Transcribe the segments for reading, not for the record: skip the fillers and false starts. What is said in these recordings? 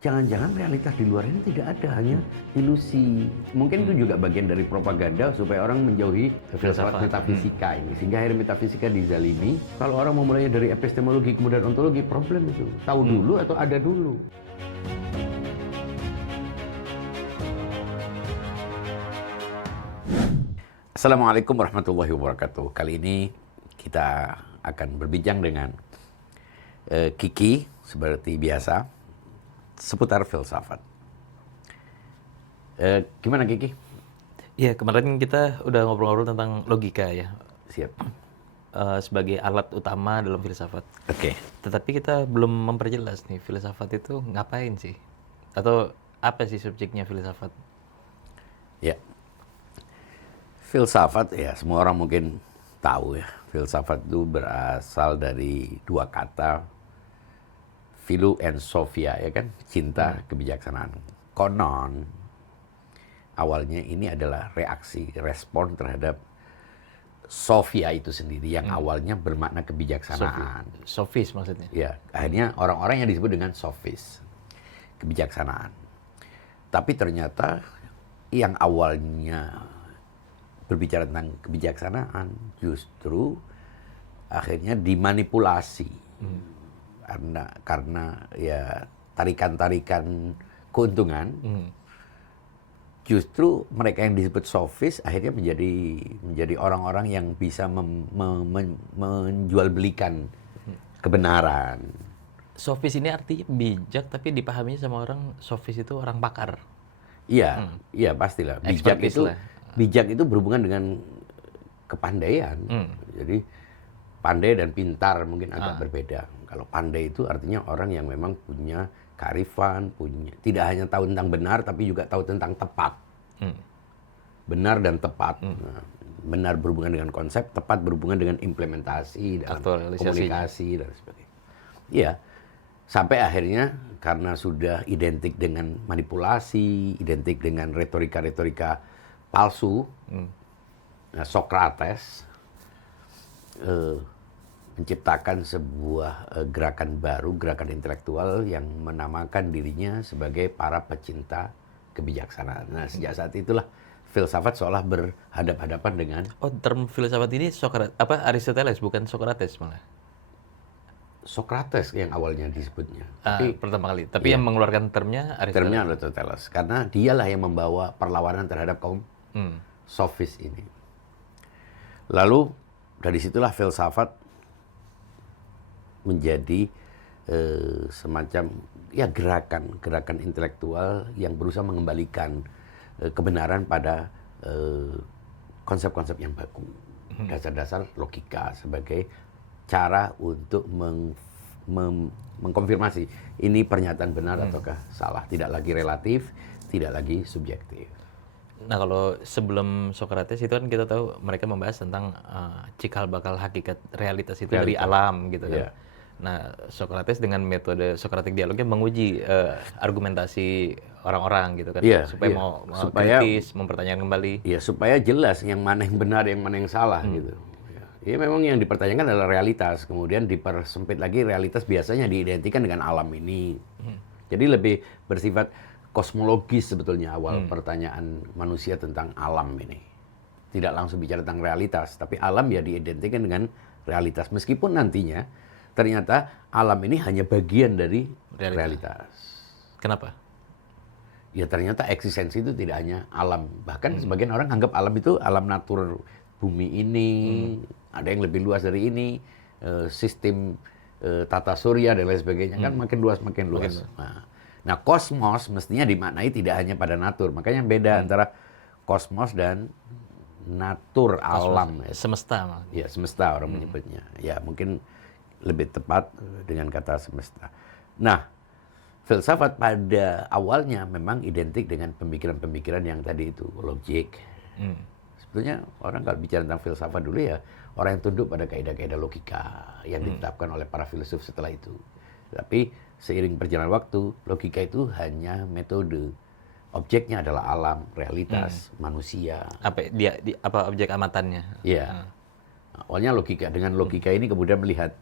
jangan-jangan realitas di luar ini tidak ada, hanya ilusi. Mungkin itu juga bagian dari propaganda supaya orang menjauhi filsafat metafisika ini. Sehingga akhirnya metafisika dizalimi. Kalau orang mau mulainya dari epistemologi kemudian ontologi, problem itu. Tahu dulu atau ada dulu. Assalamualaikum warahmatullahi wabarakatuh. Kali ini kita akan berbincang dengan Kiki seperti biasa seputar filsafat. Gimana Kiki? Iya, kemarin kita udah ngobrol-ngobrol tentang logika ya. Siap. Sebagai alat utama dalam filsafat. Oke. Tetapi kita belum memperjelas nih, filsafat itu ngapain sih? Atau apa sih subjeknya filsafat? Ya. Filsafat ya semua orang mungkin tahu ya. Filsafat itu berasal dari dua kata, Philo and Sophia, ya kan, cinta kebijaksanaan. Konon awalnya ini adalah respon terhadap Sophia itu sendiri yang awalnya bermakna kebijaksanaan. Sofis maksudnya. Ya, akhirnya orang-orang yang disebut dengan sophis, kebijaksanaan. Tapi ternyata yang awalnya berbicara tentang kebijaksanaan justru akhirnya dimanipulasi. Karena ya tarikan-tarikan keuntungan, justru mereka yang disebut sofis akhirnya menjadi orang-orang yang bisa menjualbelikan kebenaran. Sofis ini artinya bijak, tapi dipahaminya sama orang sofis itu orang pakar. Iya, iya pastilah. Bijak itu berhubungan dengan kepandaian. Jadi pandai dan pintar mungkin agak berbeda. Kalau pandai itu artinya orang yang memang punya kearifan, tidak hanya tahu tentang benar, tapi juga tahu tentang tepat. Benar dan tepat. Nah, benar berhubungan dengan konsep, tepat berhubungan dengan implementasi, dalam komunikasi, dan sebagainya. Iya, sampai akhirnya karena sudah identik dengan manipulasi, identik dengan retorika-retorika palsu, nah, Socrates menciptakan sebuah gerakan baru, gerakan intelektual yang menamakan dirinya sebagai para pecinta kebijaksanaan. Nah, sejak saat itulah filsafat seolah berhadapan-hadapan dengan... Oh, term filsafat ini Aristoteles, bukan Socrates malah? Socrates yang awalnya disebutnya. Pertama kali. Tapi yang mengeluarkan termnya Aristoteles. Termnya Aristoteles. Karena dialah yang membawa perlawanan terhadap kaum sofis ini. Lalu dari situlah filsafat menjadi semacam ya gerakan intelektual yang berusaha mengembalikan kebenaran pada konsep-konsep yang baku, dasar-dasar logika sebagai cara untuk mengkonfirmasi ini pernyataan benar ataukah salah, tidak lagi relatif, tidak lagi subjektif. Nah, kalau sebelum Socrates itu kan kita tahu mereka membahas tentang cikal bakal hakikat realitas itu dari alam gitu kan. Yeah. Nah, Socrates dengan metode Socratic dialognya menguji argumentasi orang-orang gitu kan, supaya mau kritis, mempertanyakan kembali. Iya, supaya jelas yang mana yang benar, yang mana yang salah gitu. Ya, memang yang dipertanyakan adalah realitas, kemudian dipersempit lagi realitas biasanya diidentikan dengan alam ini. Jadi lebih bersifat kosmologis sebetulnya awal pertanyaan manusia tentang alam ini. Tidak langsung bicara tentang realitas, tapi alam ya diidentikan dengan realitas. Meskipun nantinya ternyata alam ini hanya bagian dari realitas. Kenapa? Ya ternyata eksistensi itu tidak hanya alam. Bahkan sebagian orang anggap alam itu alam natur bumi ini. Ada yang lebih luas dari ini. Sistem tata surya dan lain sebagainya. Kan makin luas. Nah, kosmos mestinya dimaknai tidak hanya pada natur. Makanya beda antara kosmos dan natur, alam. Semesta. Ya, semesta orang menyebutnya. Ya, mungkin lebih tepat dengan kata semesta. Nah, filsafat pada awalnya memang identik dengan pemikiran-pemikiran yang tadi itu, logik. Sebetulnya orang kalau bicara tentang filsafat dulu ya, orang yang tunduk pada kaidah-kaidah logika yang ditetapkan oleh para filsuf setelah itu. Tapi seiring perjalanan waktu, logika itu hanya metode. Objeknya adalah alam, realitas, manusia. Apa objek amatannya? Iya. Awalnya logika, dengan logika ini kemudian melihat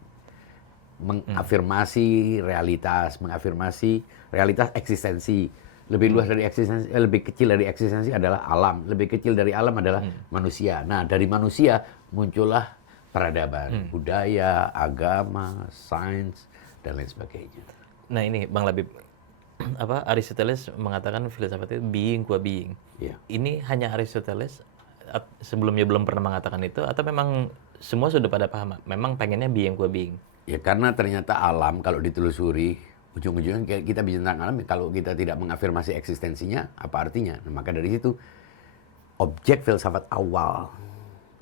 mengafirmasi realitas, mengafirmasi realitas eksistensi. Lebih luas dari eksistensi, lebih kecil dari eksistensi adalah alam. Lebih kecil dari alam adalah manusia. Nah, dari manusia muncullah peradaban, budaya, agama, sains, dan lain sebagainya. Nah ini Bang Labib, Aristoteles mengatakan filsafat itu being qua being. Yeah. Ini hanya Aristoteles sebelumnya belum pernah mengatakan itu, atau memang semua sudah pada paham? Memang pengennya being qua being? Ya karena ternyata alam kalau ditelusuri, ujung-ujungnya kita bicara tentang alam, kalau kita tidak mengafirmasi eksistensinya, apa artinya? Nah, maka dari situ, objek filsafat awal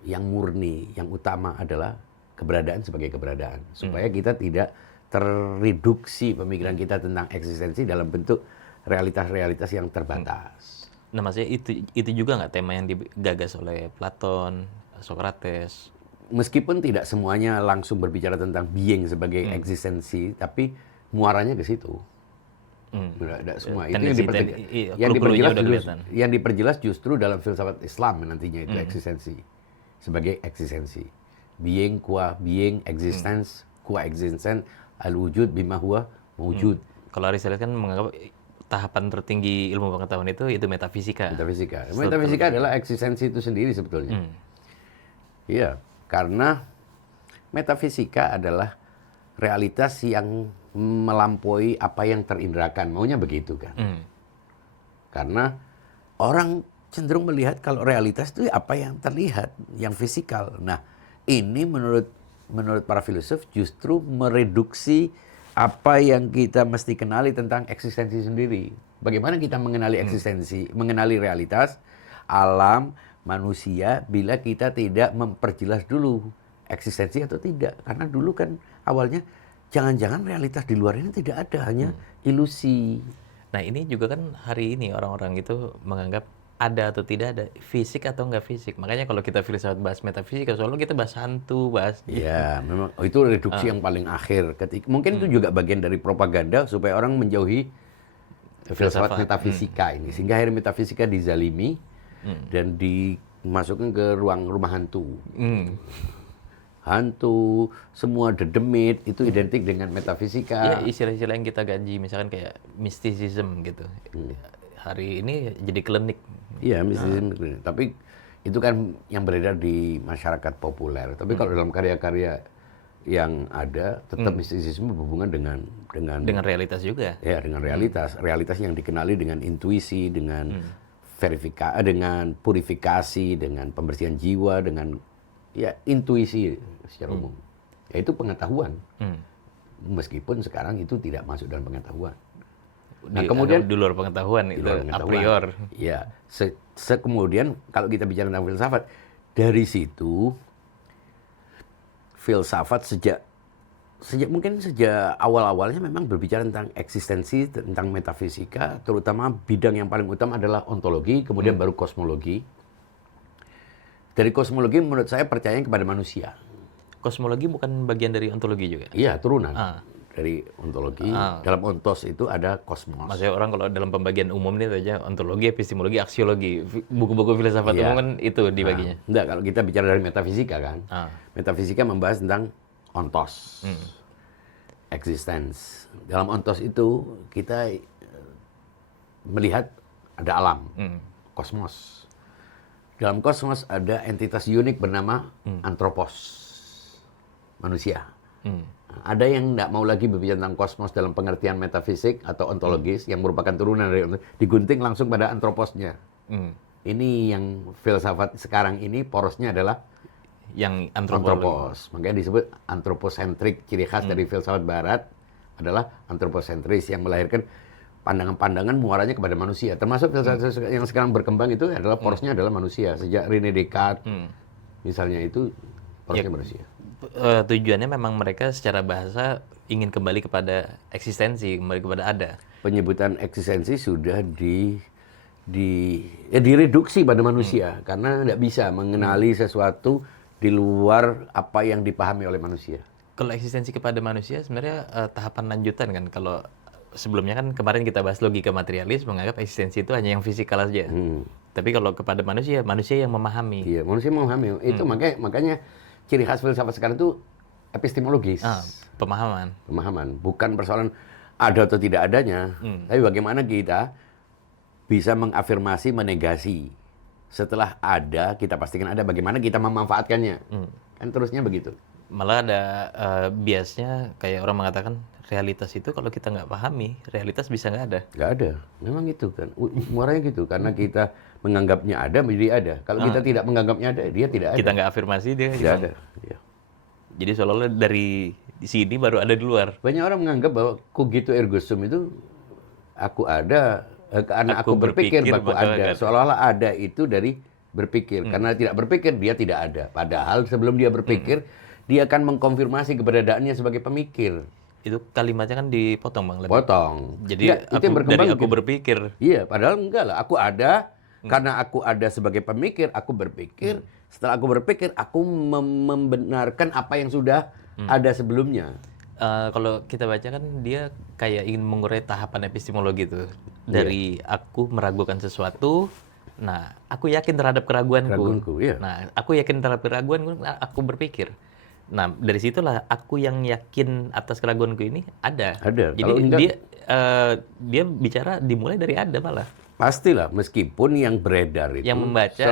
yang murni, yang utama adalah keberadaan sebagai keberadaan. Supaya kita tidak terreduksi pemikiran kita tentang eksistensi dalam bentuk realitas-realitas yang terbatas. Nah maksudnya itu juga nggak tema yang digagas oleh Platon, Socrates? Meskipun tidak semuanya langsung berbicara tentang being sebagai eksistensi, tapi muaranya ke situ. Tidak semua. Itu yang diperjelas justru dalam filsafat Islam nantinya itu eksistensi. Sebagai eksistensi. Being, qua being, existence, qua existence, al-wujud bima huwa mawjud. Kalau Aristoteles kan menganggap tahapan tertinggi ilmu pengetahuan itu metafisika. Metafisika adalah eksistensi itu sendiri sebetulnya. Iya, karena metafisika adalah realitas yang melampaui apa yang terindrakan. Maunya begitu kan. Karena orang cenderung melihat kalau realitas itu apa yang terlihat, yang fisikal. Nah, ini menurut para filsuf justru mereduksi apa yang kita mesti kenali tentang eksistensi sendiri. Bagaimana kita mengenali eksistensi, mengenali realitas, alam, manusia, bila kita tidak memperjelas dulu eksistensi atau tidak. Karena dulu kan awalnya, jangan-jangan realitas di luar ini tidak ada, hanya ilusi. Nah ini juga kan hari ini orang-orang itu menganggap ada atau tidak ada, fisik atau enggak fisik. Makanya kalau kita filsafat bahas metafisika, soalnya kita bahas hantu, bahas... Ya, memang itu reduksi yang paling akhir. Mungkin itu juga bagian dari propaganda supaya orang menjauhi filsafat metafisika ini. Sehingga akhirnya metafisika dizalimi dan dimasukkan ke ruang rumah hantu. Hantu, semua dedemit, itu identik dengan metafisika. Iya, istilah-istilah yang kita gaji, misalkan kayak mysticism gitu. Hari ini jadi klinik. Iya, mysticism. Tapi itu kan yang beredar di masyarakat populer. Tapi kalau dalam karya-karya yang ada, tetap mysticism berhubungan dengan realitas juga. Ya, dengan realitas. Realitas yang dikenali dengan intuisi, dengan verifikasi, dengan purifikasi, dengan pembersihan jiwa, dengan ya intuisi secara umum. Ya itu pengetahuan. Meskipun sekarang itu tidak masuk dalam pengetahuan. Nah, kemudian di luar pengetahuan itu a priori. Ya, kemudian kalau kita bicara tentang filsafat, dari situ filsafat sejak awal-awalnya memang berbicara tentang eksistensi, tentang metafisika, terutama bidang yang paling utama adalah ontologi, kemudian baru kosmologi. Dari kosmologi menurut saya percaya kepada manusia. Kosmologi bukan bagian dari ontologi juga? Iya, turunan. Dari ontologi, dalam ontos itu ada kosmos. Maksudnya orang kalau dalam pembagian umum ini saja ontologi, epistemologi, aksiologi, buku-buku filsafat umum kan itu dibaginya. Enggak, kalau kita bicara dari metafisika kan, metafisika membahas tentang ontos, existence. Dalam ontos itu kita melihat ada alam, kosmos. Dalam kosmos ada entitas unik bernama antropos, manusia. Ada yang tidak mau lagi berbicara tentang kosmos dalam pengertian metafisik atau ontologis yang merupakan turunan dari digunting langsung pada antroposnya. Ini yang filsafat sekarang ini porosnya adalah yang antropos. Makanya disebut antroposentrik. Ciri khas dari filsafat barat adalah antroposentris yang melahirkan pandangan-pandangan muaranya kepada manusia. Termasuk filsafat yang sekarang berkembang itu adalah porosnya adalah manusia. Sejak René Descartes misalnya itu porosnya manusia. Tujuannya memang mereka secara bahasa ingin kembali kepada eksistensi, kembali kepada ada. Penyebutan eksistensi sudah direduksi pada manusia karena tidak bisa mengenali sesuatu di luar apa yang dipahami oleh manusia. Kalau eksistensi kepada manusia sebenarnya tahapan lanjutan kan. Kalau sebelumnya kan kemarin kita bahas logika materialis menganggap eksistensi itu hanya yang fisikal saja. Tapi kalau kepada manusia yang memahami. Iya, manusia memahami. Itu makanya ciri khas filsafat sekarang itu epistemologis. Pemahaman. Bukan persoalan ada atau tidak adanya. Tapi bagaimana kita bisa mengafirmasi, menegasi. Setelah ada, kita pastikan ada. Bagaimana kita memanfaatkannya. Kan terusnya begitu. Malah ada biasnya kayak orang mengatakan realitas itu kalau kita nggak pahami, realitas bisa nggak ada. Nggak ada. Memang itu kan. Muaranya gitu. Karena kita menganggapnya ada, menjadi ada. Kalau kita tidak menganggapnya ada, dia tidak ada. Kita nggak afirmasi, dia Tidak hilang. ada. Ya. Jadi seolah-olah dari di sini baru ada di luar. Banyak orang menganggap bahwa cogito ergo sum itu aku ada, karena aku berpikir baku ada. Seolah-olah ada itu dari berpikir. Karena tidak berpikir, dia tidak ada. Padahal sebelum dia berpikir, dia akan mengkonfirmasi keberadaannya sebagai pemikir. Itu kalimatnya kan dipotong, Bang. Lebih. Potong. Jadi Enggak, itu yang berkembang dari aku gitu. berpikir. Iya, padahal enggak lah. Aku ada, karena aku ada sebagai pemikir, aku berpikir. Setelah aku berpikir, aku membenarkan apa yang sudah ada sebelumnya. Kalau kita baca kan dia kayak ingin mengurai tahapan epistemologi itu. Dari aku meragukan sesuatu, nah aku yakin terhadap keraguanku. Keraguanku, iya. Nah aku yakin terhadap keraguanku, aku berpikir. Nah dari situlah aku yang yakin atas keraguanku ini ada. Ada. Jadi Kalau enggak, dia bicara dimulai dari ada malah. pastilah, meskipun yang beredar itu Yang membaca,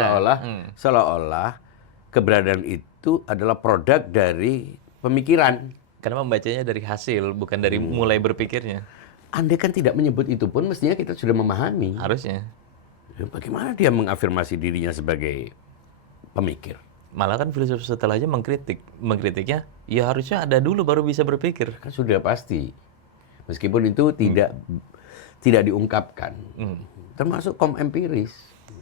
seolah-olah keberadaan itu adalah produk dari pemikiran. Karena membacanya dari hasil, bukan dari mulai berpikirnya. Andai kan tidak menyebut itu pun, mestinya kita sudah memahami. Harusnya. Ya, bagaimana dia mengafirmasi dirinya sebagai pemikir? Malah kan filsuf setelahnya mengkritiknya, ya harusnya ada dulu baru bisa berpikir. Kan sudah pasti. Meskipun itu tidak diungkapkan. Termasuk kaum empiris.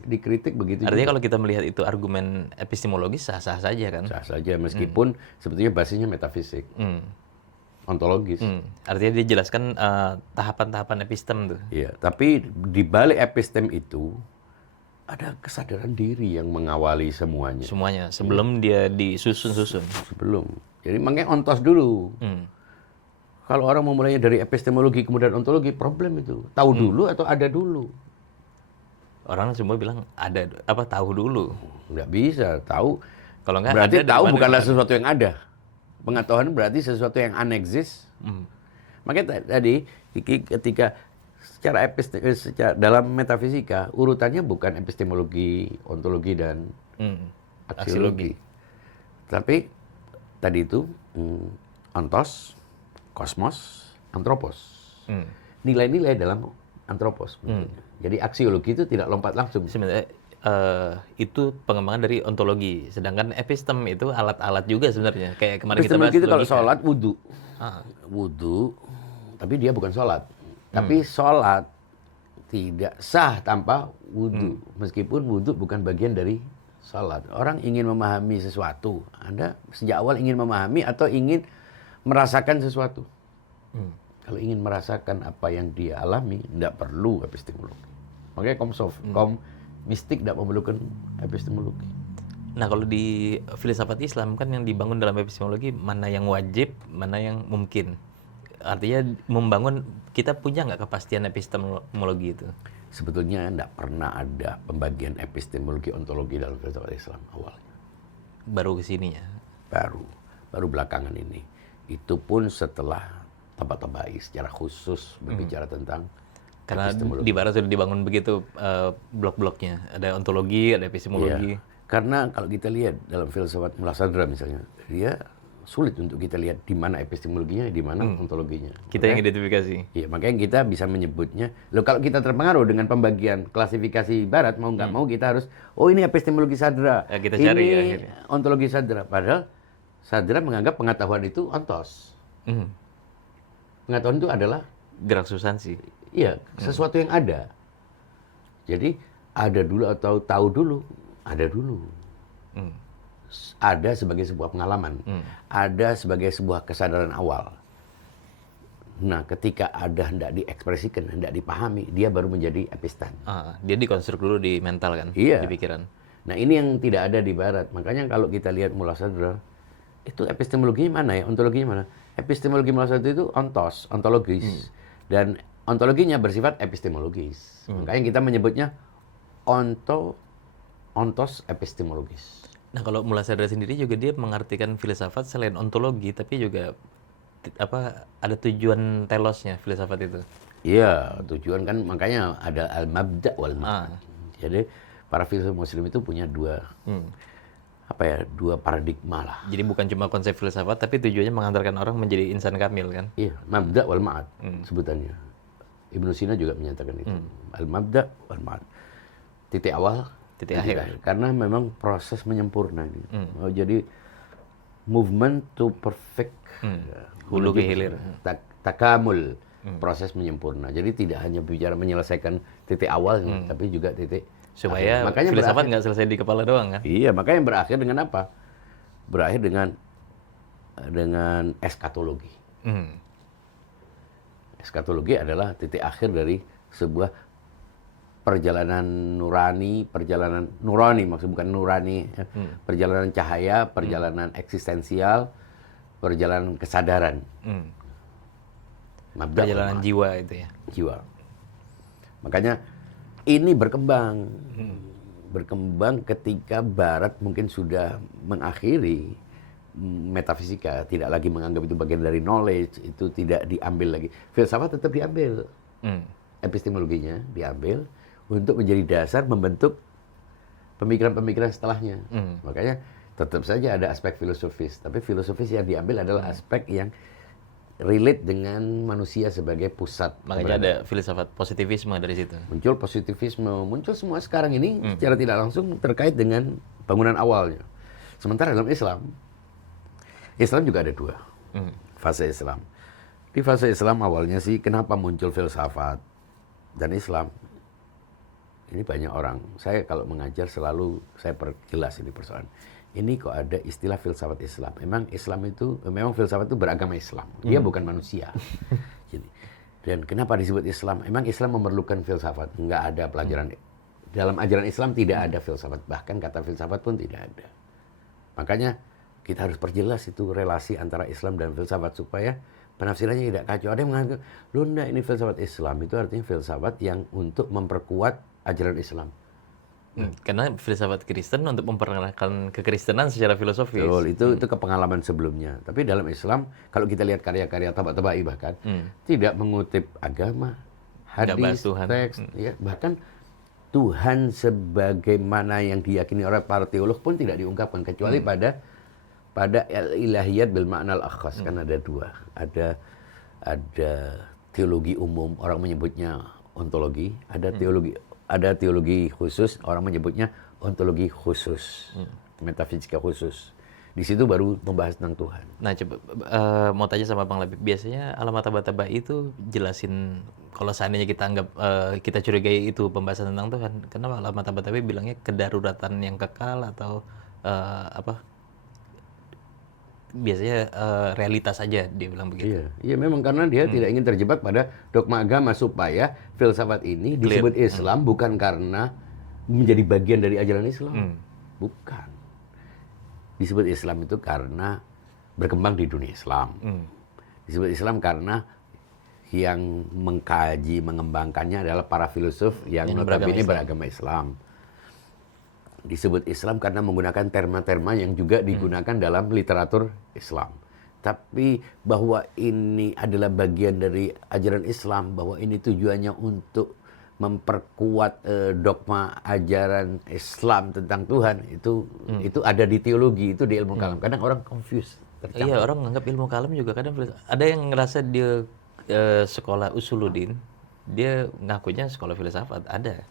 Dikritik begitu Artinya juga. kalau kita melihat itu argumen epistemologis sah-sah saja kan? Sah saja, meskipun sebetulnya basisnya metafisik. Ontologis. Artinya dia jelaskan tahapan-tahapan epistem tuh. Iya, tapi di balik epistem itu ada kesadaran diri yang mengawali semuanya. Semuanya sebelum dia disusun-susun. Sebelum. Jadi makanya ontos dulu. Kalau orang memulainya dari epistemologi kemudian ontologi, problem itu. Tahu dulu atau ada dulu? Orang semua bilang ada tahu dulu. Nggak bisa. Tahu. Kalau nggak Berarti ada, tahu dari mana bukanlah ada? sesuatu yang ada. Pengetahuan berarti sesuatu yang unexist. Makanya tadi ketika secara dalam metafisika urutannya bukan epistemologi, ontologi dan aksiologi. Tapi tadi itu ontos, kosmos, antropos. Nilai-nilai dalam antropos. Jadi aksiologi itu tidak lompat langsung. Sebenarnya itu pengembangan dari ontologi, sedangkan epistem itu alat-alat juga sebenarnya. Kayak kemarin kita bahas Epistemologi itu kalau logika. sholat wudhu. Wudhu, tapi dia bukan sholat. Tapi sholat tidak sah tanpa wudhu. Meskipun wudhu bukan bagian dari sholat. Orang ingin memahami sesuatu. Anda sejak awal ingin memahami atau ingin merasakan sesuatu. Kalau ingin merasakan apa yang dia alami, tidak perlu epistemologi. Makanya kaum mistik tidak memerlukan epistemologi. Nah kalau di filsafat Islam kan yang dibangun dalam epistemologi mana yang wajib, mana yang mungkin. Artinya membangun, kita punya nggak kepastian epistemologi itu? Sebetulnya tidak pernah ada pembagian epistemologi ontologi dalam filsafat Islam awalnya. Baru kesininya. Baru belakangan ini. Itu pun setelah Tabatabai secara khusus berbicara tentang Karena epistemologi. di barat sudah dibangun begitu blok-bloknya. Ada ontologi, ada epistemologi. Iya. Karena kalau kita lihat dalam filsafat Mulassadra misalnya, dia sulit untuk kita lihat di mana epistemologinya, di mana ontologinya. Kita yang identifikasi. Iya, makanya kita bisa menyebutnya. Loh, kalau kita terpengaruh dengan pembagian klasifikasi barat, mau nggak mau kita harus, oh ini epistemologi Sadra, Ya, kita ini cari ya, akhirnya. ontologi Sadra. Padahal Sadra menganggap pengetahuan itu ontos. Pengetahuan itu adalah Gerak substansi. iya, sesuatu yang ada. Jadi ada dulu atau tahu dulu, ada dulu. Ada sebagai sebuah pengalaman, ada sebagai sebuah kesadaran awal. Nah, ketika ada hendak diekspresikan, hendak dipahami, dia baru menjadi epistem. Dia dikonstruk dulu di mental kan, Iya. di pikiran. Nah, ini yang tidak ada di barat. Makanya kalau kita lihat Mulassadra, itu epistemologinya mana ya, ontologinya mana? Epistemologi Mulassadra itu ontologis. Dan ontologinya bersifat epistemologis. Makanya kita menyebutnya ontos epistemologis. Nah kalau Mulassadra sendiri juga dia mengartikan filsafat selain ontologi, tapi juga ada tujuan telosnya filsafat itu. Iya, tujuan kan makanya ada al-mabda wal ma'ad. Jadi para filsuf muslim itu punya dua dua paradigma lah. Jadi bukan cuma konsep filsafat, tapi tujuannya mengantarkan orang menjadi insan kamil kan? Iya, mabda wal ma'ad sebutannya. Ibnu Sina juga menyatakan itu. Al-mabda wal ma'ad. Titik awal, titik akhir. Karena memang proses menyempurna ini. Jadi movement to perfect. Hulu ke hilir. Takamul. Proses menyempurna. Jadi tidak hanya bicara menyelesaikan titik awalnya, tapi juga titik supaya makanya filsafat nggak selesai di kepala doang kan? Iya, makanya berakhir dengan apa? Berakhir dengan eskatologi. Eskatologi adalah titik akhir dari sebuah perjalanan nurani maksud bukan nurani, perjalanan cahaya, perjalanan eksistensial, perjalanan kesadaran. Perjalanan jiwa itu ya. Jiwa. Makanya ini berkembang. Berkembang ketika Barat mungkin sudah mengakhiri metafisika, tidak lagi menganggap itu bagian dari knowledge, itu tidak diambil lagi. Filsafat tetap diambil. Epistemologinya diambil untuk menjadi dasar membentuk pemikiran-pemikiran setelahnya. Makanya tetap saja ada aspek filosofis, tapi filosofis yang diambil adalah aspek yang relate dengan manusia sebagai pusat. Makanya ada filsafat positivisme dari situ. Muncul positivisme, muncul semua sekarang ini secara tidak langsung terkait dengan bangunan awalnya. Sementara dalam Islam juga ada dua fase Islam. Di fase Islam awalnya sih kenapa muncul filsafat dan Islam? Ini banyak orang. Saya kalau mengajar selalu saya perjelas ini persoalan. Ini kok ada istilah filsafat Islam. Memang filsafat itu beragama Islam. Dia bukan manusia. Jadi, dan kenapa disebut Islam? Emang Islam memerlukan filsafat? Enggak ada pelajaran. Dalam ajaran Islam tidak ada filsafat. Bahkan kata filsafat pun tidak ada. Makanya kita harus perjelas itu relasi antara Islam dan filsafat supaya penafsirannya tidak kacau. Ada yang menganggap, loh enggak, ini filsafat Islam. Itu artinya filsafat yang untuk memperkuat ajaran Islam. Karena filsafat Kristen untuk memperkenalkan kekristenan secara filosofis. Betul, itu kepengalaman sebelumnya. Tapi dalam Islam, kalau kita lihat karya-karya Tabatabai bahkan, tidak mengutip agama, hadis, teks, ya, bahkan Tuhan sebagaimana yang diyakini oleh para teolog pun tidak diungkapkan, kecuali pada ilahiyat bil ma'nal akhas. Kan ada dua. Ada teologi umum, orang menyebutnya ontologi, ada teologi khusus, orang menyebutnya ontologi khusus, metafisika khusus. Di situ baru membahas tentang Tuhan. Nah, coba mau tanya sama Bang Labib, biasanya Alam Taba-Taba itu jelasin, kalau seandainya kita anggap kita curigai itu pembahasan tentang Tuhan, kenapa Alam Taba-Taba bilangnya kedaruratan yang kekal atau biasanya realitas aja dia bilang begitu. Iya memang karena dia tidak ingin terjebak pada dogma agama supaya filsafat ini disebut Islam bukan karena menjadi bagian dari ajaran Islam. Bukan. Disebut Islam itu karena berkembang di dunia Islam. Disebut Islam karena yang mengkaji, mengembangkannya adalah para filosof yang notabene beragama Islam. Disebut Islam karena menggunakan terma-terma yang juga digunakan dalam literatur Islam. Tapi bahwa ini adalah bagian dari ajaran Islam, bahwa ini tujuannya untuk memperkuat dogma ajaran Islam tentang Tuhan, itu ada di teologi, itu di ilmu kalam. Kadang orang confused. Iya, orang menganggap ilmu kalam juga kadang ada yang ngerasa dia sekolah usuluddin, dia ngakunya sekolah filsafat, ada.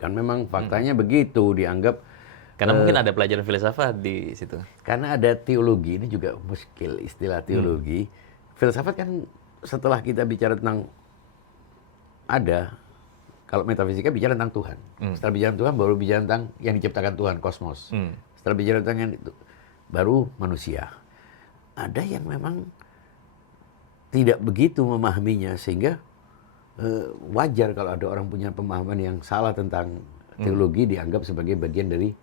Kan memang faktanya begitu, dianggap. Karena mungkin ada pelajaran filsafat di situ. Karena ada teologi, ini juga muskil istilah teologi. Filsafat kan setelah kita bicara tentang kalau metafisika bicara tentang Tuhan. Setelah bicara tentang Tuhan baru bicara tentang yang diciptakan Tuhan, kosmos. Setelah bicara tentang yang itu baru manusia. Ada yang memang tidak begitu memahaminya sehingga wajar kalau ada orang punya pemahaman yang salah tentang teologi dianggap sebagai bagian dari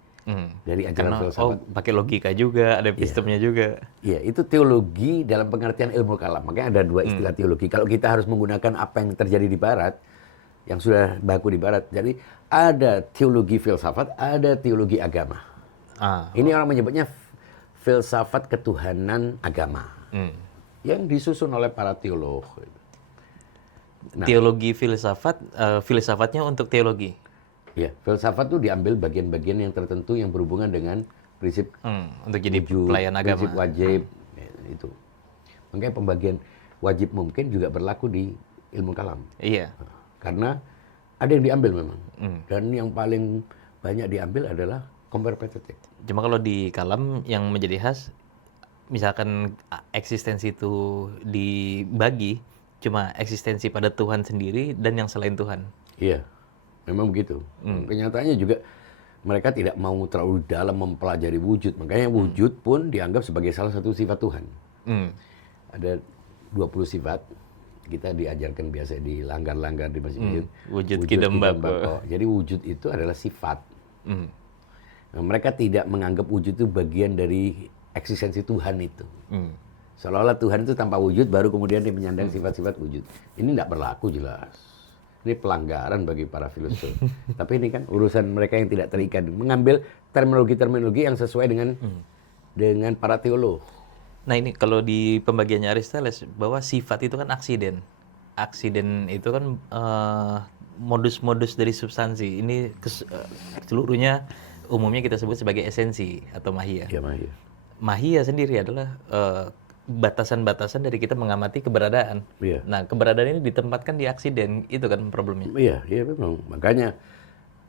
ajaran filsafat. Pakai logika juga, ada epistemnya juga. Iya, itu teologi dalam pengertian ilmu kalam. Makanya ada dua istilah teologi. Kalau kita harus menggunakan apa yang terjadi di Barat, yang sudah baku di Barat, jadi ada teologi filsafat, ada teologi agama. Ini orang menyebutnya filsafat ketuhanan agama. yang disusun oleh para teolog. Nah, teologi filsafat, filsafatnya untuk teologi. Ya, filsafat itu diambil bagian-bagian yang tertentu yang berhubungan dengan prinsip untuk jadi wujud, pelayan agama. prinsip wajib, itu. Makanya pembagian wajib mungkin juga berlaku di ilmu kalam. Iya. Karena ada yang diambil memang. Dan yang paling banyak diambil adalah compare pathetic. Cuma kalau di kalam yang menjadi khas, misalkan eksistensi itu dibagi, cuma eksistensi pada Tuhan sendiri dan yang selain Tuhan. Iya, memang begitu. Kenyataannya juga mereka tidak mau terlalu dalam mempelajari wujud. Makanya wujud pun dianggap sebagai salah satu sifat Tuhan. Ada 20 sifat. Kita diajarkan biasa di langgar-langgar di masjid. Wujud Kidam Bapa. Jadi wujud itu adalah sifat. Nah, mereka tidak menganggap wujud itu bagian dari eksistensi Tuhan itu. Seolah-olah Tuhan itu tanpa wujud, baru kemudian dia menyandang sifat-sifat wujud. Ini tidak berlaku jelas. Ini pelanggaran bagi para filsuf. Tapi ini kan urusan mereka yang tidak terikat. Mengambil terminologi-terminologi yang sesuai dengan para teolog. Nah ini kalau di pembagiannya Aristoteles, bahwa sifat itu kan aksiden. Aksiden itu kan modus-modus dari substansi. Ini seluruhnya umumnya kita sebut sebagai esensi atau mahia. Ya, mahia. Mahia sendiri adalah batasan-batasan dari kita mengamati keberadaan. Iya. Nah, keberadaan ini ditempatkan di aksiden, itu kan problemnya. Iya, iya memang. Makanya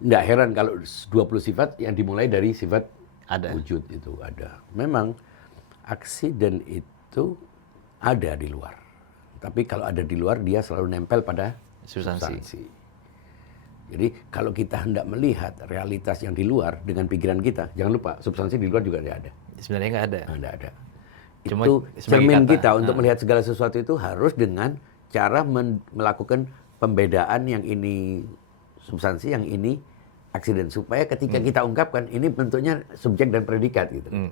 nggak heran kalau 20 sifat yang dimulai dari sifat wujud itu ada. Memang aksiden itu ada di luar. Tapi kalau ada di luar, dia selalu nempel pada substansi. Jadi kalau kita hendak melihat realitas yang di luar dengan pikiran kita, jangan lupa substansi di luar juga ada. Sebenarnya nggak ada. Nggak ada. Cuma itu cermin kita untuk melihat segala sesuatu itu harus dengan cara melakukan pembedaan yang ini substansi, yang ini aksiden. Supaya ketika kita ungkapkan, ini bentuknya subjek dan predikat gitu.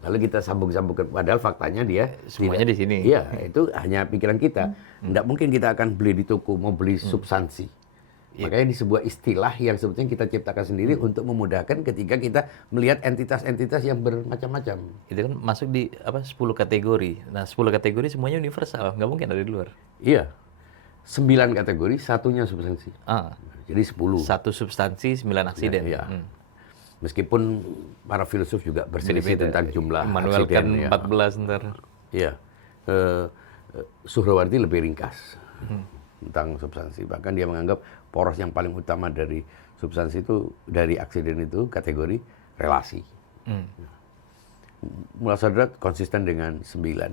Lalu kita sambung-sambungkan, padahal faktanya dia semuanya di sini. Iya, itu hanya pikiran kita. Nggak mungkin kita akan beli di toko, mau beli substansi. Makanya ini sebuah istilah yang sebetulnya kita ciptakan sendiri untuk memudahkan ketika kita melihat entitas-entitas yang bermacam-macam. Itu kan masuk di 10 kategori. Nah, 10 kategori semuanya universal, nggak mungkin ada di luar. Iya. 9 kategori, satunya substansi. Jadi 10. Satu substansi, 9 aksiden. Iya. Meskipun para filsuf juga berselisih tentang jumlah Immanuel aksiden. kan 14 ntar. Iya. Suhrawardi lebih ringkas tentang substansi. Bahkan dia menganggap poros yang paling utama dari substansi itu, dari aksiden itu, kategori relasi. Mulai Sadrat konsisten dengan 9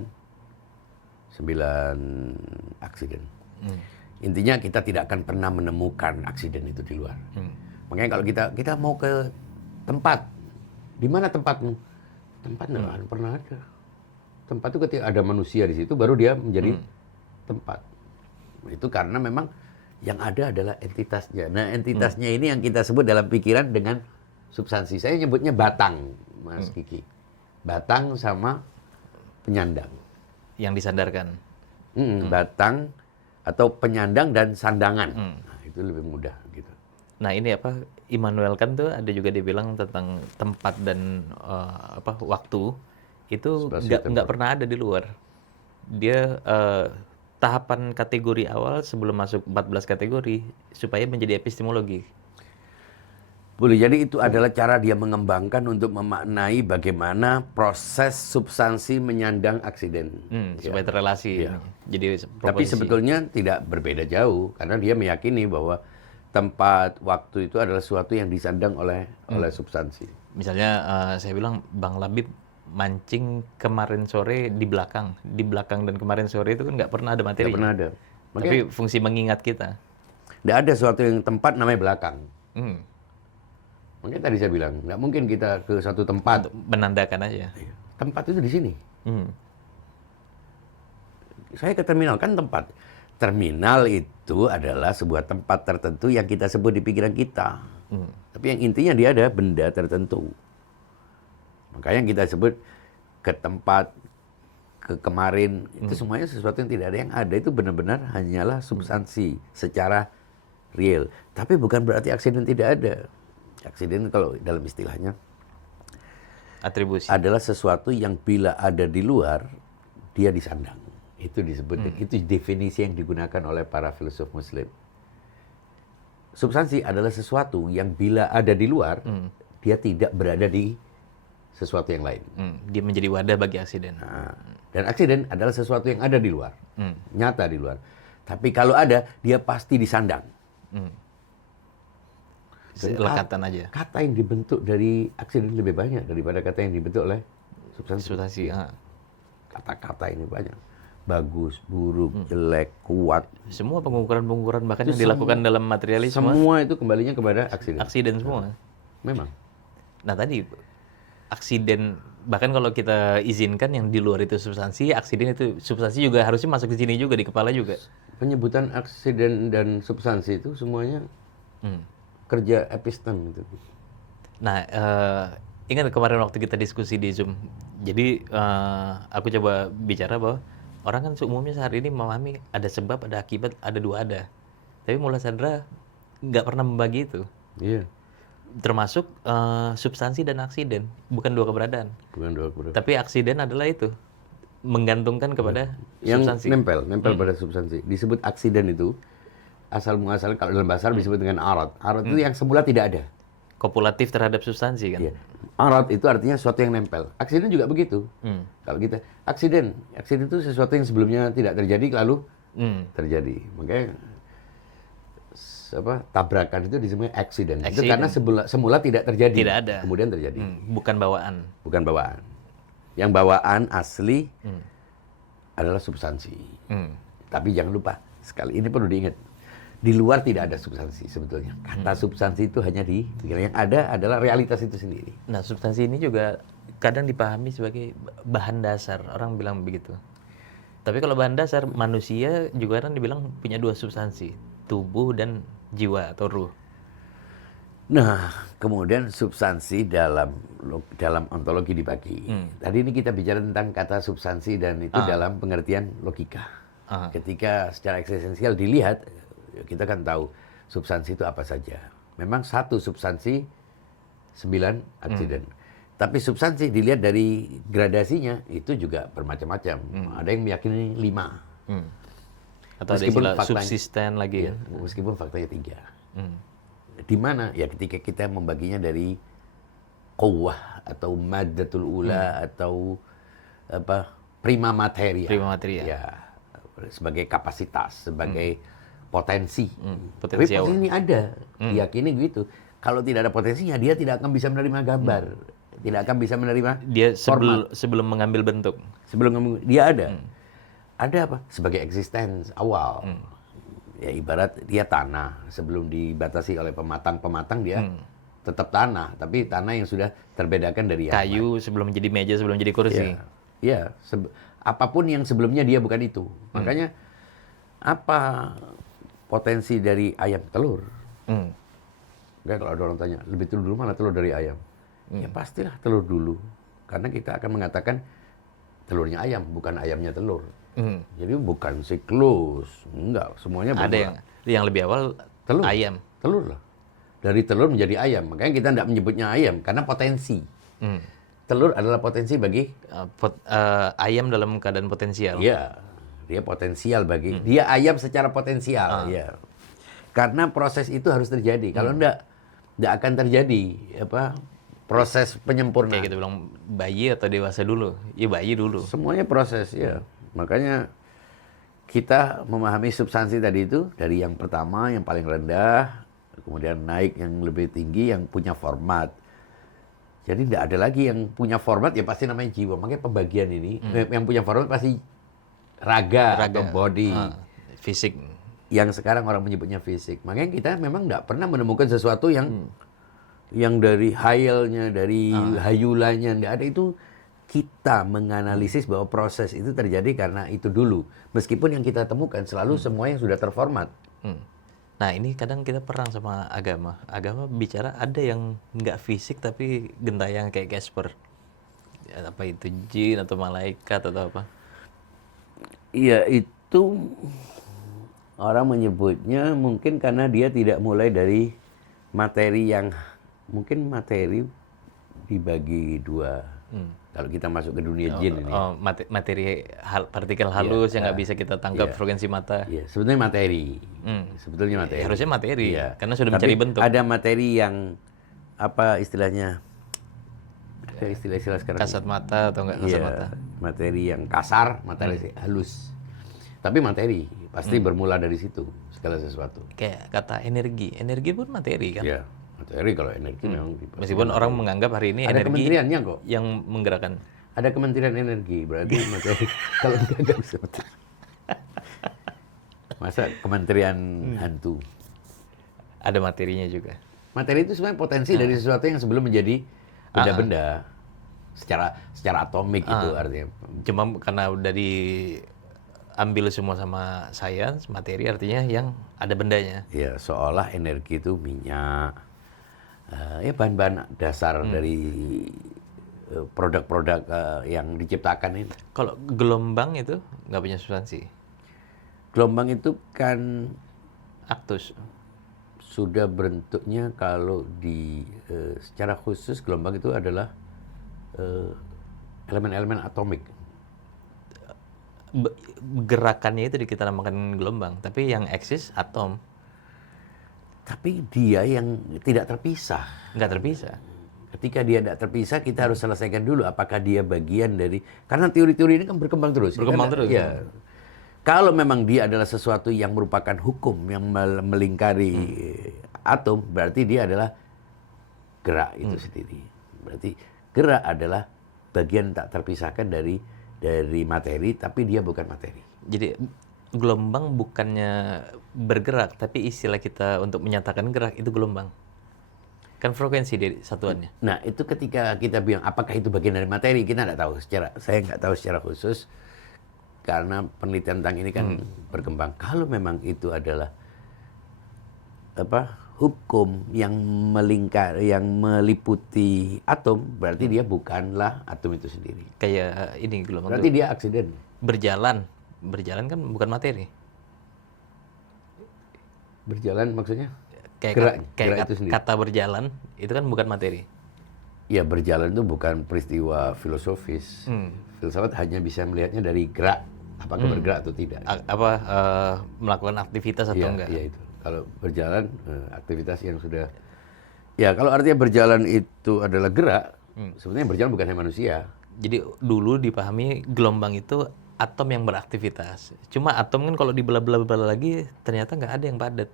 aksiden. Intinya kita tidak akan pernah menemukan aksiden itu di luar. Makanya kalau kita mau ke tempat, di mana tempatmu? Tempat nggak akan pernah ada. Tempat itu ketika ada manusia di situ, baru dia menjadi tempat. Itu karena memang yang ada adalah entitasnya. Nah, entitasnya ini yang kita sebut dalam pikiran dengan substansi. Saya nyebutnya batang, Mas Kiki. Batang sama penyandang. Yang disandarkan. Batang atau penyandang dan sandangan. Nah, itu lebih mudah gitu. Nah, ini Immanuel Kant tuh ada juga dibilang tentang tempat dan waktu itu nggak pernah ada di luar. Dia tahapan kategori awal sebelum masuk 14 kategori supaya menjadi epistemologi. Boleh jadi itu adalah cara dia mengembangkan untuk memaknai bagaimana proses substansi menyandang aksiden. Supaya terrelasi. Jadi tapi sebetulnya tidak berbeda jauh karena dia meyakini bahwa tempat, waktu itu adalah sesuatu yang disandang oleh substansi. Misalnya saya bilang Bang Labib mancing kemarin sore di belakang dan kemarin sore itu kan nggak pernah ada materi. Nggak pernah ada. Tapi fungsi mengingat kita. Nggak ada sesuatu yang tempat namanya belakang. Makanya tadi saya bilang nggak mungkin kita ke satu tempat. Untuk menandakan aja. Tempat itu di sini. Saya ke terminal kan tempat. Terminal itu adalah sebuah tempat tertentu yang kita sebut di pikiran kita. Tapi yang intinya dia ada benda tertentu. Makanya kita sebut ke tempat, ke kemarin, itu semuanya sesuatu yang tidak ada. Yang ada itu benar-benar hanyalah substansi secara real. Tapi bukan berarti aksiden tidak ada. Aksiden kalau dalam istilahnya atribusi adalah sesuatu yang bila ada di luar, dia disandang. Itu disebut, itu definisi yang digunakan oleh para filsuf Muslim. Substansi adalah sesuatu yang bila ada di luar, dia tidak berada di sesuatu yang lain. Dia menjadi wadah bagi aksiden. Nah, dan aksiden adalah sesuatu yang ada di luar, nyata di luar. Tapi kalau ada, dia pasti disandang. Lekatan aja. Kata yang dibentuk dari aksiden lebih banyak daripada kata yang dibentuk oleh substansi. Kata-kata ini banyak. Bagus, buruk, jelek, kuat. Semua pengukuran-pengukuran bahkan yang dilakukan dalam materialisme. Semua itu kembalinya kepada aksiden. Aksiden semua. Memang. Nah tadi aksiden, bahkan kalau kita izinkan yang di luar itu substansi, aksiden itu substansi juga harusnya masuk di sini juga, di kepala juga. Penyebutan aksiden dan substansi itu semuanya kerja episteme gitu. Nah, ingat kemarin waktu kita diskusi di Zoom. Jadi aku coba bicara bahwa orang kan umumnya sehari ini memahami ada sebab, ada akibat, ada dua ada. Tapi Mullah Sadra nggak pernah membagi itu. Iya. Termasuk substansi dan aksiden, bukan dua keberadaan. Bukan dua keberadaan. Tapi aksiden adalah itu, menggantungkan kepada substansi. Yang nempel pada substansi. Disebut aksiden itu asal muasal kalau dalam bahasa Arab disebut dengan arad. Arad itu yang semula tidak ada. Kopulatif terhadap substansi kan. Iya. Arad itu artinya sesuatu yang nempel. Aksiden juga begitu. Kalau kita aksiden itu sesuatu yang sebelumnya tidak terjadi lalu terjadi. Makanya tabrakan itu disebut aksiden. Itu karena semula tidak terjadi. Tidak ada. Kemudian terjadi. Bukan bawaan. Bukan bawaan. Yang bawaan asli adalah substansi. Tapi jangan lupa, sekali ini perlu diingat. Di luar tidak ada substansi sebetulnya. Kata substansi itu hanya di pikiran. Yang ada adalah realitas itu sendiri. Nah, substansi ini juga kadang dipahami sebagai bahan dasar. Orang bilang begitu. Tapi kalau bahan dasar, manusia juga kan dibilang punya dua substansi. Tubuh dan jiwa atau ruh. Nah, kemudian substansi dalam ontologi dibagi. Tadi ini kita bicara tentang kata substansi dan itu dalam pengertian logika. Ketika secara eksistensial dilihat, kita kan tahu substansi itu apa saja. Memang satu substansi, 9 aksiden. Tapi substansi dilihat dari gradasinya itu juga bermacam-macam. Ada yang meyakini 5. Atau ada istilah subsisten lagi ya. Meskipun faktanya 3. Di mana? Ya ketika kita membaginya dari quwwah atau maddatul ula atau prima materia. Prima materia. Ya, sebagai kapasitas, sebagai potensi. Tapi potensi ini ada, diyakini gitu. Kalau tidak ada potensinya, dia tidak akan bisa menerima gambar, tidak akan bisa menerima dia format. sebelum mengambil bentuk. Dia ada. Ada apa? Sebagai eksistens awal. Ya ibarat dia tanah, sebelum dibatasi oleh pematang dia tetap tanah, tapi tanah yang sudah terbedakan dari kayu sebelum menjadi meja, sebelum menjadi kursi. Ya, apapun yang sebelumnya dia bukan itu. Makanya apa potensi dari ayam telur? Enggak, kalau ada orang tanya, lebih telur dulu mana telur dari ayam? Ya pastilah telur dulu. Karena kita akan mengatakan telurnya ayam, bukan ayamnya telur. Jadi bukan siklus. Enggak, semuanya berubah. Ada yang lebih awal telur. Ayam. Telur lah. Dari telur menjadi ayam. Makanya kita tidak menyebutnya ayam, karena potensi. Telur adalah potensi bagi? Ayam dalam keadaan potensial. Iya. Dia potensial bagi dia ayam secara potensial, ya. Karena proses itu harus terjadi. Kalau enggak akan terjadi proses penyempurnaan. Kayak kita bilang bayi atau dewasa dulu, ya bayi dulu. Semuanya proses, ya. Makanya kita memahami substansi tadi itu dari yang pertama yang paling rendah, kemudian naik yang lebih tinggi yang punya format. Jadi tidak ada lagi yang punya format, ya pasti namanya jiwa. Makanya pembagian ini yang punya format pasti raga atau body, fisik. Yang sekarang orang menyebutnya fisik. Makanya kita memang tidak pernah menemukan sesuatu yang dari hayalnya, dari hayulanya, tidak ada. Itu kita menganalisis bahwa proses itu terjadi karena itu dulu. Meskipun yang kita temukan selalu semua yang sudah terformat. Nah ini kadang kita perang sama agama. Agama bicara ada yang nggak fisik tapi gentayang kayak Casper. Ya, apa itu jin atau malaikat atau apa? Iya, itu orang menyebutnya mungkin karena dia tidak mulai dari materi yang mungkin materi dibagi dua. Kalau kita masuk ke dunia jin ini. Materi partikel halus yang nggak bisa kita tangkap frekuensi mata. Iya, sebetulnya materi. Sebetulnya materi. Harusnya materi, karena sudah Tapi mencari bentuk. ada materi yang apa istilahnya? Ada istilah-istilah sekarang. Kasat mata atau enggak kasat mata? Materi yang kasar, materi halus. Tapi materi pasti bermula dari situ segala sesuatu. Kayak kata energi pun materi kan? Iya, materi kalau energi memang. Meskipun orang menganggap hari ini ada energi kementeriannya kok. yang menggerakkan. Ada Kementerian Energi, berarti materi. Kalau enggak bisa. Masa kementerian hantu? Ada materinya juga. Materi itu sebenarnya potensi dari sesuatu yang sebelum menjadi benda-benda secara atomik itu artinya. Cuma karena udah diambil semua sama sains, materi artinya yang ada bendanya. Ya, seolah energi itu minyak, ya bahan-bahan dasar dari produk-produk yang diciptakan ini. Kalau gelombang itu nggak punya substansi. Gelombang itu kan Aktus. sudah bentuknya kalau secara khusus gelombang itu adalah elemen-elemen atomik. Gerakannya itu kita namakan gelombang, tapi yang eksis atom. Tapi dia yang tidak terpisah. Nggak terpisah. Ketika dia tidak terpisah, kita harus selesaikan dulu apakah dia bagian dari, karena teori-teori ini kan berkembang terus. Berkembang terus. Ya. Kalau memang dia adalah sesuatu yang merupakan hukum yang melingkari atom, berarti dia adalah gerak itu sendiri. Berarti gerak adalah bagian tak terpisahkan dari materi, tapi dia bukan materi. Jadi gelombang bukannya bergerak, tapi istilah kita untuk menyatakan gerak itu gelombang. Kan frekuensi dari satuannya. Nah, itu ketika kita bilang apakah itu bagian dari materi, kita nggak tahu saya nggak tahu secara khusus karena penelitian tentang ini kan berkembang. Kalau memang itu adalah hukum yang meliputi atom, berarti dia bukanlah atom itu sendiri. Kayak ini gelombang. Berarti dia aksiden. Berjalan kan bukan materi. Berjalan maksudnya? Kayak gerak itu sendiri. Kata berjalan itu kan bukan materi. Ya, berjalan itu bukan peristiwa filosofis. Filsafat hanya bisa melihatnya dari gerak, apakah bergerak atau tidak. Melakukan aktivitas atau enggak. Iya itu. Kalau berjalan aktivitas yang sudah, ya kalau artinya berjalan itu adalah gerak, sebenarnya berjalan bukan hanya manusia. Jadi dulu dipahami gelombang itu atom yang beraktivitas. Cuma atom kan kalau dibelah-belah lagi ternyata nggak ada yang padat.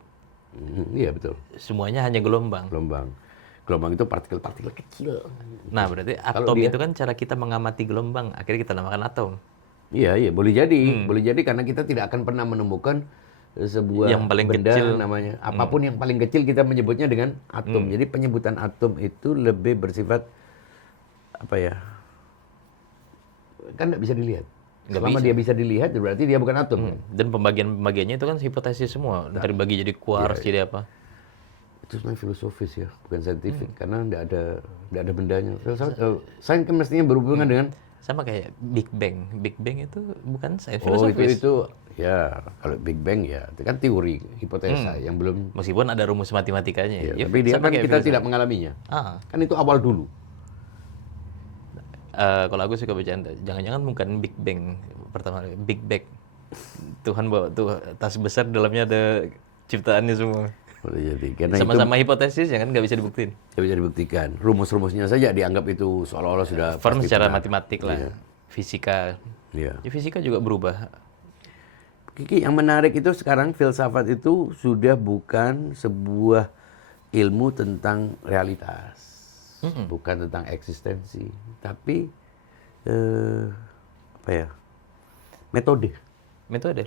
Iya betul. Semuanya hanya gelombang. Gelombang itu partikel-partikel kecil. Nah berarti atom itu kan cara kita mengamati gelombang. Akhirnya kita namakan atom. Iya boleh jadi, karena kita tidak akan pernah menemukan sebuah yang paling benda kecil namanya apapun yang paling kecil kita menyebutnya dengan atom. Jadi penyebutan atom itu lebih bersifat kan nggak bisa dilihat. Selama dia bisa dilihat berarti dia bukan atom. Dan pembagiannya itu kan hipotesis semua. Dari bagi jadi quarks jadi apa? Itu sebenarnya filosofis ya, bukan saintifik karena nggak ada bendanya. Sains kan mestinya berhubungan dengan sama kayak Big Bang. Big Bang itu bukan sains Oh filosofis. itu ya kalau Big Bang ya itu kan teori hipotesa yang belum. Meskipun ada rumus matematikanya. Ya, tapi dia kan kita tidak mengalaminya. Kan itu awal dulu. Kalau aku suka bercanda, jangan-jangan bukan Big Bang pertama, Big Bang. Tuhan bawa tas besar dalamnya ada ciptaannya semua. Boleh jadi. Karena sama-sama hipotesis ya kan nggak bisa dibuktiin. Nggak bisa dibuktikan. Rumus-rumusnya saja dianggap itu seolah-olah sudah Firm secara benar. matematik lah. Fisika. Iya. Ya, fisika juga berubah. Kiki, yang menarik itu sekarang filsafat itu sudah bukan sebuah ilmu tentang realitas. Bukan tentang eksistensi, tapi metode,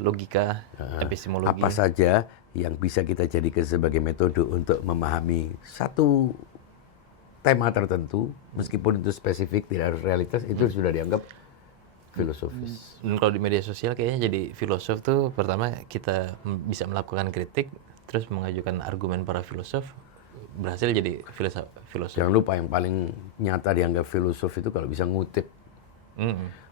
logika, epistemologi. apa saja yang bisa kita jadikan sebagai metode untuk memahami satu tema tertentu, meskipun itu spesifik tidak harus realitas, itu sudah dianggap filosofis. Dan kalau di media sosial kayaknya jadi filosof tuh pertama kita bisa melakukan kritik, terus mengajukan argumen para filosof, berhasil jadi filosof. Jangan lupa yang paling nyata dianggap filosof itu kalau bisa ngutip.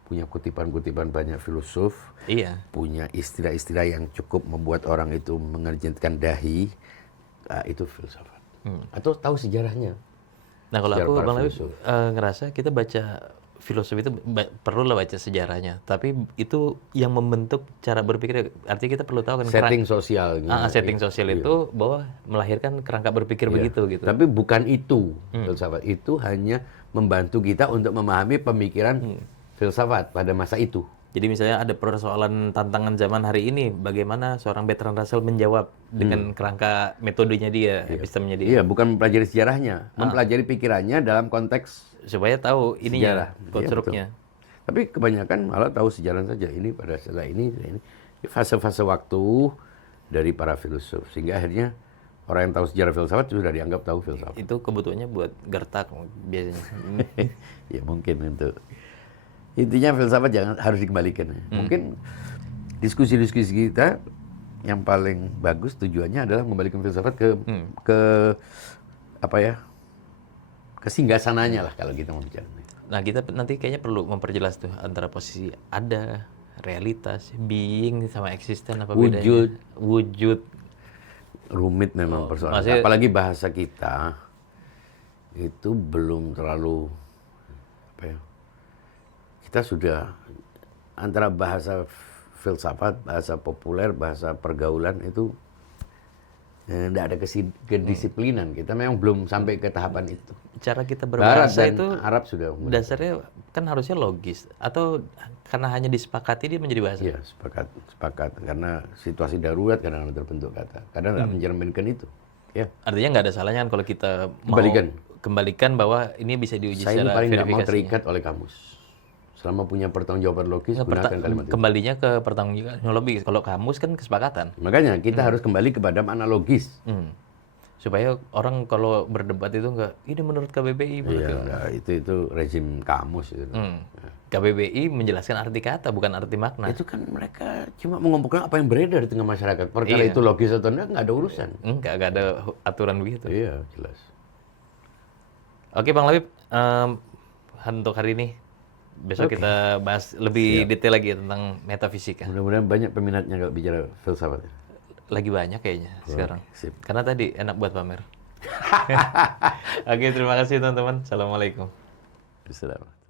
Punya kutipan-kutipan banyak filosof. Iya. Punya istilah-istilah yang cukup membuat orang itu mengerjitkan dahi. Itu filsafat. Atau tahu sejarahnya. Nah kalau aku Bang Lawi ngerasa kita baca filosofi itu perlu lah baca sejarahnya. Tapi itu yang membentuk cara berpikir. Artinya kita perlu tahu kan setting sosialnya. Setting sosial itu bahwa melahirkan kerangka berpikir begitu gitu. Tapi bukan itu filsafat. Itu hanya membantu kita untuk memahami pemikiran filsafat pada masa itu. Jadi misalnya ada persoalan tantangan zaman hari ini, bagaimana seorang Bertrand Russell menjawab dengan kerangka metodenya dia, epistemenya dia. Iya, bukan mempelajari sejarahnya, mempelajari pikirannya dalam konteks supaya tahu ininya, konstruknya. Tapi kebanyakan malah tahu sejarah saja. Ini pada setelah ini fase-fase waktu dari para filsuf, sehingga akhirnya orang yang tahu sejarah filsafat sudah dianggap tahu filsafat. Itu kebutuhannya buat gertak biasanya. Ya mungkin untuk intinya filsafat harus dikembalikan. Mungkin diskusi-diskusi kita yang paling bagus tujuannya adalah mengembalikan filsafat ke apa ya? Ke singgasananya lah kalau kita mau bicara. Nah, kita nanti kayaknya perlu memperjelas tuh antara posisi ada, realitas, being sama eksisten apa bedanya? Wujud. Rumit memang persoalan. Apalagi bahasa kita itu belum terlalu apa ya? Kita sudah antara bahasa filsafat, bahasa populer, bahasa pergaulan itu tidak ada kedisiplinan. Kita memang belum sampai ke tahapan itu. Cara kita berbahasa Barat dan itu Arab sudah dasarnya kan harusnya logis, atau karena hanya disepakati dia menjadi bahasa? Iya, sepakat. Karena situasi darurat kadang-kadang terbentuk kata. Kadang nggak mencerminkan itu. Ya. Artinya nggak ada salahnya kan kalau kita mau kembalikan bahwa ini bisa diuji secara verifikasi. Saya paling nggak mau terikat oleh kamus. Selama punya pertanggungjawaban logis, gunakan kalimat itu. Kembalinya ke pertanggungjawaban logis. Kalau kamus kan kesepakatan. Makanya kita harus kembali kepada makna logis. Supaya orang kalau berdebat itu enggak, ini menurut KBBI. Iya, itu rezim kamus. Gitu. KBBI menjelaskan arti kata, bukan arti makna. Itu kan mereka cuma mengumpulkan apa yang beredar di tengah masyarakat. Perkara itu logis atau enggak ada urusan. Enggak ada aturan begitu. Iya, jelas. Oke Bang Labib, untuk hari ini. Besok kita bahas lebih detail lagi tentang metafisika. Mudah-mudahan banyak peminatnya kalau bicara filsafat. Lagi banyak kayaknya sekarang. Sip. Karena tadi enak buat pamer. Oke, terima kasih teman-teman. Assalamualaikum. Assalamualaikum.